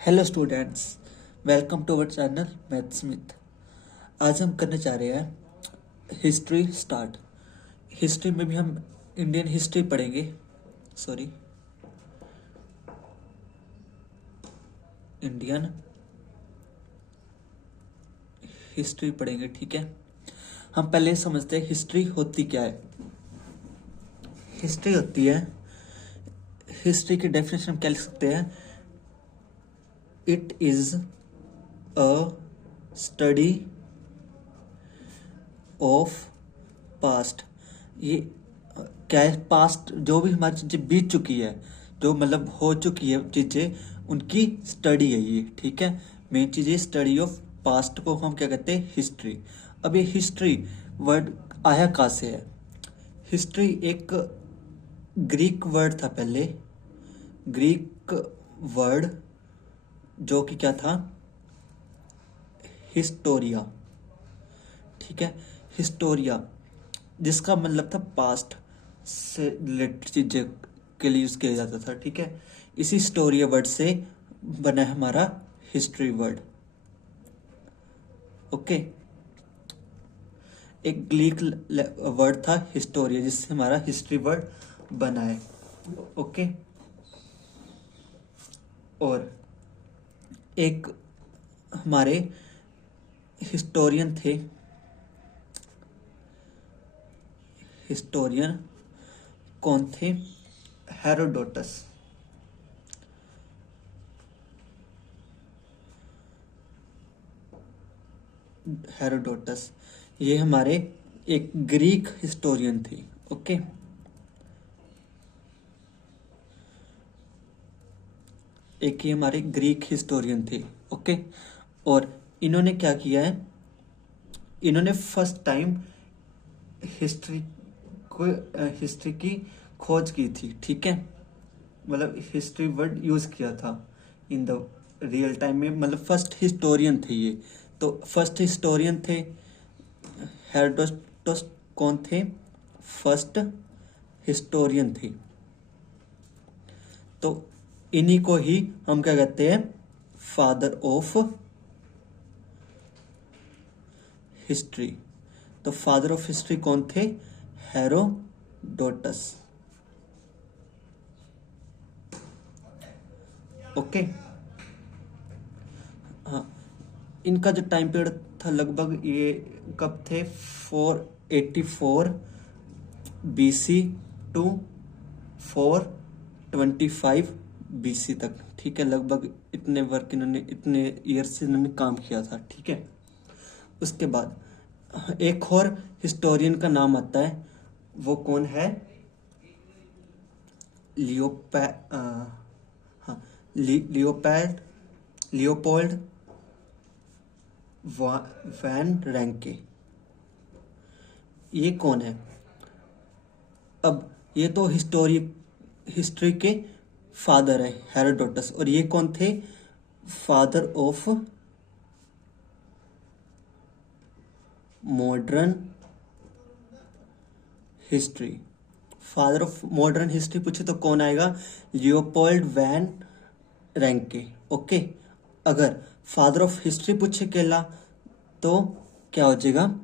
Hello students, welcome to our channel Math Smith. आज हम करने जा रहे हैं हिस्ट्री स्टार्ट। हिस्ट्री में भी हम इंडियन हिस्ट्री पढ़ेंगे। इंडियन हिस्ट्री पढ़ेंगे, ठीक है। हम पहले समझते हैं हिस्ट्री होती क्या है। हिस्ट्री होती है, हिस्ट्री की डेफिनेशन हम क्या लिख सकते हैं। It is a study of past. ये क्या है? पास्ट जो भी हमारी चीज़ें बीत चुकी है, जो मतलब हो चुकी है चीज़ें, उनकी स्टडी है ये, ठीक है। मेन चीज़ है स्टडी ऑफ पास्ट को हम क्या कहते हैं, हिस्ट्री। अब ये हिस्ट्री वर्ड आया कहाँ से है? हिस्ट्री एक ग्रीक वर्ड था पहले, ग्रीक वर्ड जो कि क्या था, हिस्टोरिया, ठीक है। हिस्टोरिया जिसका मतलब था पास्ट से रिलेटेड चीज़ें के लिए यूज़ किया जाता था, ठीक है। इसी हिस्टोरिया वर्ड से बना है हमारा हिस्ट्री वर्ड, ओके। एक ग्रीक वर्ड था हिस्टोरिया जिससे हमारा हिस्ट्री वर्ड बना है, ओके। और एक हमारे हिस्टोरियन थे, हिस्टोरियन कौन थे? हेरोडोटस। हेरोडोटस ये हमारे एक ग्रीक हिस्टोरियन थे, ओके। एक ये हमारे ग्रीक हिस्टोरियन थे, ओके। और इन्होंने क्या किया है, इन्होंने फर्स्ट टाइम हिस्ट्री को हिस्ट्री की खोज की थी, ठीक है। मतलब हिस्ट्री वर्ड यूज किया था इन द रियल टाइम में, मतलब फर्स्ट हिस्टोरियन थे ये। तो फर्स्ट हिस्टोरियन थे हेरोडोटस। कौन थे? फर्स्ट हिस्टोरियन थे। तो इन्हीं को ही हम क्या कहते हैं, फादर ऑफ हिस्ट्री। तो फादर ऑफ हिस्ट्री कौन थे? Herodotus, okay. हाँ, इनका जो टाइम पीरियड था लगभग ये कब थे, 484 BC टू 425 BC तक, ठीक है। लगभग इतने वर्क इन्होंने, इतने ईयर से इन्होंने काम किया था, ठीक है। उसके बाद एक और हिस्टोरियन का नाम आता है, वो कौन है? Leopold von Ranke. ये कौन है? अब ये तो हिस्ट्री के फादर है हेरोडोटस, और ये कौन थे? Father of modern history. Father of modern history पूछे तो कौन आएगा? Leopold von Ranke, okay. अगर फादर ऑफ हिस्ट्री पूछे केला तो क्या हो जाएगा?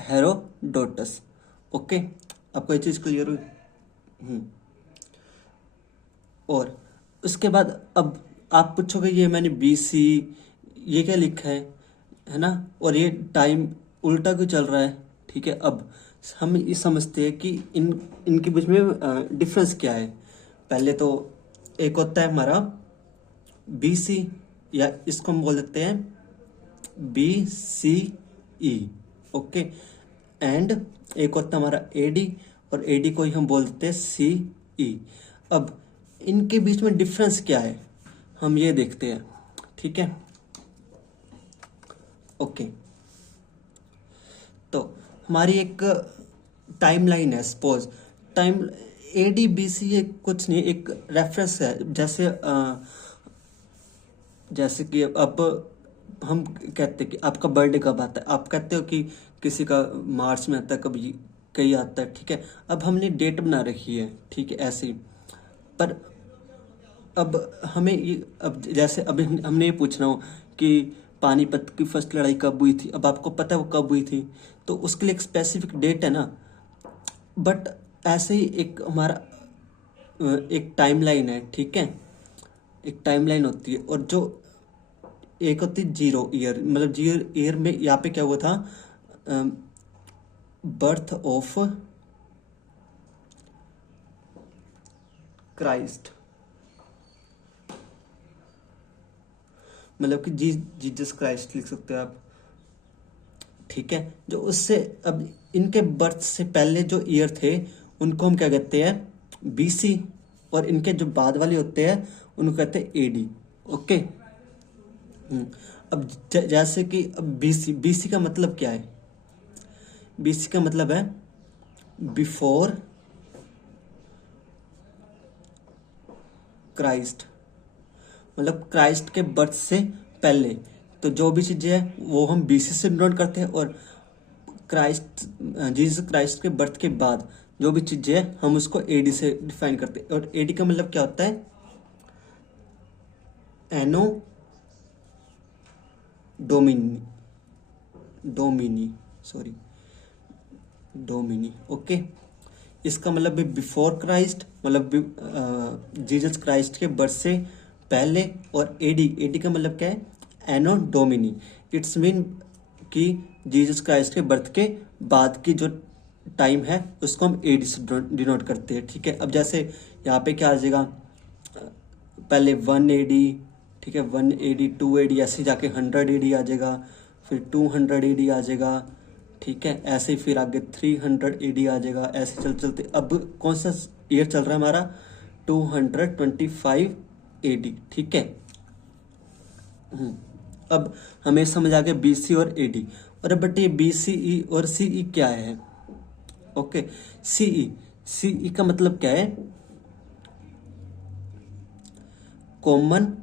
Herodotus, okay. आपको ये चीज क्लियर हुई? और उसके बाद अब आप पूछोगे ये मैंने BC ये क्या लिखा है ना, और ये टाइम उल्टा क्यों चल रहा है, ठीक है। अब हम ये समझते हैं कि इनके बीच में डिफरेंस क्या है। पहले तो एक होता है हमारा BC, या इसको हम बोल देते हैं BCE, ओके। एंड एक होता है हमारा AD, और AD को ही हम बोलते हैं CE। अब इनके बीच में डिफरेंस क्या है, हम ये देखते हैं, ठीक है, ओके। तो हमारी एक टाइमलाइन है, सपोज टाइम AD BC ये कुछ नहीं, एक रेफरेंस है। जैसे कि अब हम कहते हैं कि आपका बर्थडे कब आता है, आप कहते हो कि किसी का मार्च में आता है, कभी कहीं आता है, ठीक है। अब हमने डेट बना रखी है, ठीक है, ऐसे ही। पर अब हमें ये, अब जैसे अभी हमने ये पूछना हो कि पानीपत की फर्स्ट लड़ाई कब हुई थी, अब आपको पता है वो कब हुई थी, तो उसके लिए एक स्पेसिफिक डेट है ना। बट ऐसे ही एक हमारा एक टाइमलाइन है, ठीक है, एक टाइमलाइन होती है, और जो एक होती है जीरो ईयर, मतलब जीरो ईयर में यहाँ पे क्या हुआ था, बर्थ ऑफ क्राइस्ट, मतलब कि जीसस क्राइस्ट लिख सकते हो आप, ठीक है। जो उससे अब इनके बर्थ से पहले जो ईयर थे उनको हम क्या कहते हैं, बीसी, और इनके जो बाद वाले होते हैं उनको कहते हैं एडी। ओके। अब जैसे कि अब बीसी, बीसी का मतलब क्या है, बीसी का मतलब है बिफोर क्राइस्ट, मतलब क्राइस्ट के बर्थ से पहले। तो जो भी चीज़ें हैं वो हम बीसी से डिनोट करते हैं, और क्राइस्ट, जीसस क्राइस्ट के बर्थ के बाद जो भी चीज़ें हैं हम उसको एडी से डिफाइन करते हैं। और एडी का मतलब क्या होता है, anno Domini, Domini, sorry, Domini. Okay. इसका मतलब है बिफोर क्राइस्ट, मतलब जीसस क्राइस्ट के बर्थ से पहले, और एडी, एडी का मतलब क्या है, एनो डोमिनी। इट्स मीन कि जीसस क्राइस्ट के बर्थ के बाद की जो टाइम है उसको हम एडी से डिनोट करते हैं, ठीक है। अब जैसे यहाँ पे क्या आ जाएगा, पहले 1 AD, ठीक है, 1 AD, 2 AD, ऐसे जाके 100 AD आ जाएगा, फिर 200 AD आ जाएगा, ठीक है, ऐसे ही फिर आगे 300 AD आ जाएगा, ऐसे चलते चलते अब कौन सा ईयर चल रहा है हमारा, 225 AD, ठीक है। अब हमें समझ आ गया बीसी और एडी। और अब बट ये बीसीई और सीई क्या है, ओके। सीई, सीई का मतलब क्या है, कॉमन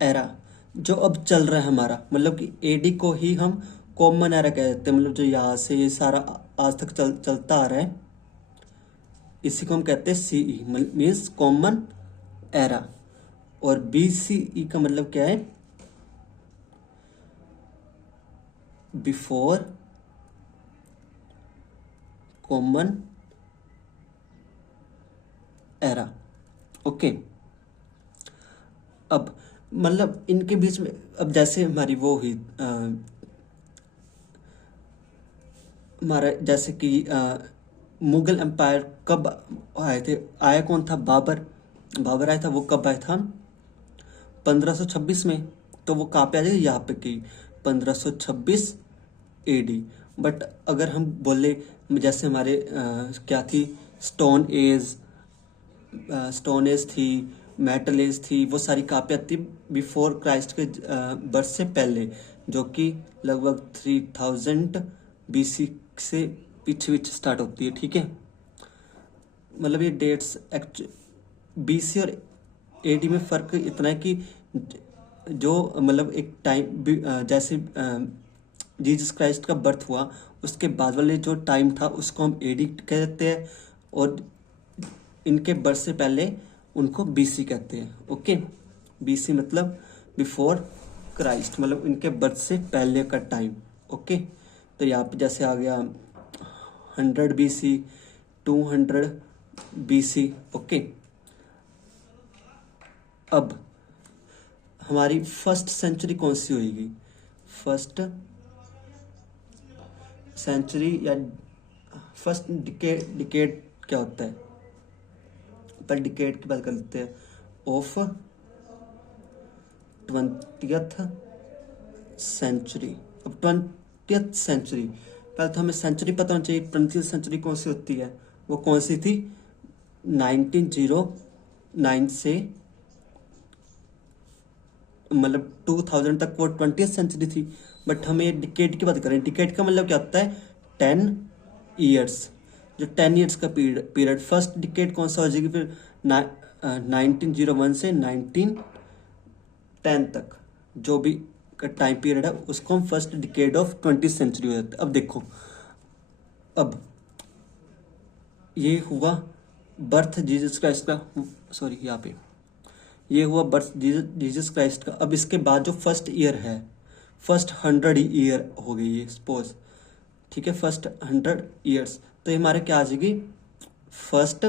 एरा, जो अब चल रहा है हमारा, मतलब कि एडी को ही हम कॉमन एरा कहते हैं, मतलब जो यहाँ से ये सारा आज तक चलता आ रहा है, इसी को हम कहते हैं सीई, मीन्स कॉमन एरा। और बीसीई का मतलब क्या है, बिफोर कॉमन एरा। ओके। अब मतलब इनके बीच में, अब जैसे हमारी वो हुई हमारा, जैसे कि मुगल एम्पायर कब आए थे, आया कौन था, बाबर, बाबर आया था, वो कब आया था, 1526 में। तो वो कहाँ पे आ जाएगी, यहाँ पे की 1526 AD। बट अगर हम बोले जैसे हमारे क्या थी, स्टोन एज, स्टोन एज थी, मेटल एज थी, वो सारी कहाँ पे आती, बिफोर क्राइस्ट के बर्थ से पहले, जो कि लगभग 3000 BC से पीछे पीछे स्टार्ट होती है, ठीक है। मतलब ये डेट्स बीसी और एडी में फ़र्क इतना है कि जो मतलब एक टाइम, जैसे जीसस क्राइस्ट का बर्थ हुआ उसके बाद वाले जो टाइम था उसको हम एडी कहते हैं, और इनके बर्थ से पहले उनको बीसी कहते हैं। ओके। बीसी मतलब बिफोर क्राइस्ट, मतलब इनके बर्थ से पहले का टाइम। ओके। तो यहाँ पे जैसे आ गया 100 BC, 200 BC। ओके। अब हमारी फर्स्ट सेंचुरी कौन सी होगी, फर्स्ट सेंचुरी या फर्स्ट डिकेड क्या होता है, पर डिकेड की बात कर लेते हैं, ऑफ 20th सेंचुरी। अब 20th सेंचुरी, पहले तो हमें सेंचुरी पता होना चाहिए, 20th सेंचुरी कौन सी होती है, वो कौन सी थी, 1909 से मतलब 2000 तक वो 20th सेंचुरी थी। बट हमें डिकेड की बात करें, डिकेड का मतलब क्या होता है, 10 years, जो 10 years का पीरियड। फर्स्ट डिकेड कौन सा हो जाएगी फिर, 1901 से 1910 तक जो भी टाइम पीरियड है उसको हम first decade of 20th century हो जाता है। अब देखो, अब ये हुआ बर्थ जीसस क्राइस्ट का, सॉरी यहाँ पे ये हुआ बर्थ जीसस क्राइस्ट का। अब इसके बाद जो फर्स्ट ईयर है, फर्स्ट 100 ईयर हो गई है सपोज, ठीक है, फर्स्ट 100 ईयर्स, तो ये हमारे क्या आ जाएगी, फर्स्ट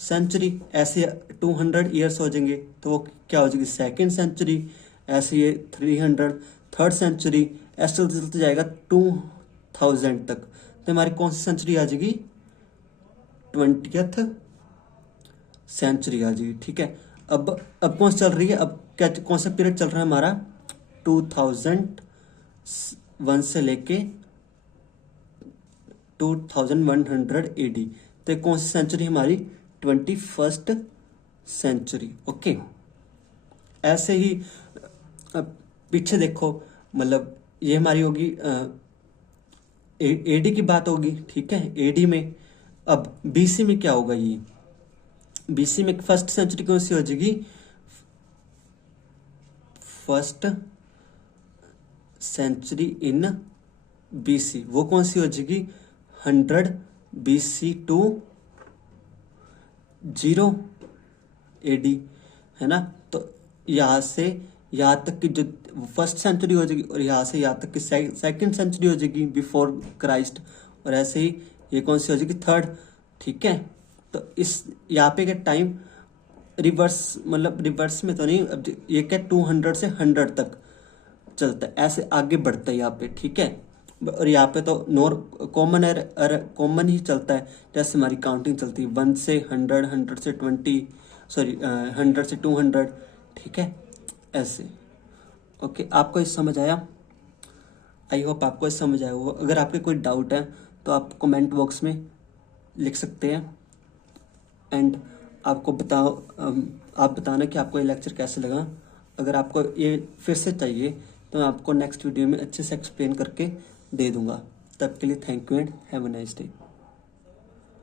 सेंचुरी। ऐसे 200 ईयर्स हो जाएंगे तो वो क्या हो जाएगी, सेकेंड सेंचुरी। ऐसे ये 300 थर्ड सेंचुरी, ऐसे चलते चलते जाएगा 2000 तक। तो हमारी कौन सी सेंचुरी आ जाएगी, 20th सेंचुरी आ जाएगी, ठीक है। अब कौन सी चल रही है, अब क्या कौन सा पीरियड चल रहा है हमारा, 2001 से लेके 2100 AD। तो ये कौन सी सेंचुरी हमारी, 21st सेंचुरी, ओके। ऐसे ही पीछे देखो, मतलब ये हमारी होगी एडी की बात होगी, ठीक है, एडी में। अब बीसी में क्या होगा, ये बीसी में फर्स्ट सेंचुरी कौन सी हो जाएगी, फर्स्ट सेंचुरी इन बीसी, वो कौन सी हो जाएगी, 100 BC टू 0 AD, है ना। तो यहाँ से यहाँ तक की जो फर्स्ट सेंचुरी हो जाएगी, और यहाँ से यहाँ तक की सेकंड सेंचुरी हो जाएगी बिफोर क्राइस्ट, और ऐसे ही ये कौन सी हो जाएगी, थर्ड, ठीक है। तो इस यहाँ पे क्या टाइम रिवर्स, मतलब रिवर्स में तो नहीं, अब ये क्या 200 से 100 तक चलता है, ऐसे आगे बढ़ता है यहाँ पे, ठीक है। और यहाँ पे तो कॉमन ही चलता है, जैसे हमारी काउंटिंग चलती है 1 से 100, 100 से 20, सॉरी 100 से 200, ठीक है, ऐसे। ओके, आपको ये समझ आया, आई होप आपको ये समझ आया होगा। अगर आपके कोई डाउट है तो आप कमेंट बॉक्स में लिख सकते हैं, एंड आपको आप बताना कि आपको ये लेक्चर कैसे लगा। अगर आपको ये फिर से चाहिए तो मैं आपको नेक्स्ट वीडियो में अच्छे से एक्सप्लेन करके दे दूंगा। तब के लिए thank you and have a nice day.